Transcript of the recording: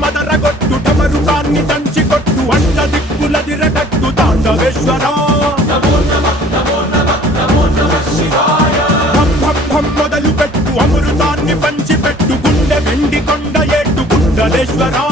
మదరగొట్టు టమరుకాన్ని దంచి కొట్టు అండ దిక్కులదిరగట్టు తాండవేశ్వరా మొదలు పెట్టు అమృతాన్ని పంచిపెట్టు గుండె వెండి కొండ ఏట్టు గుండలేశ్వరా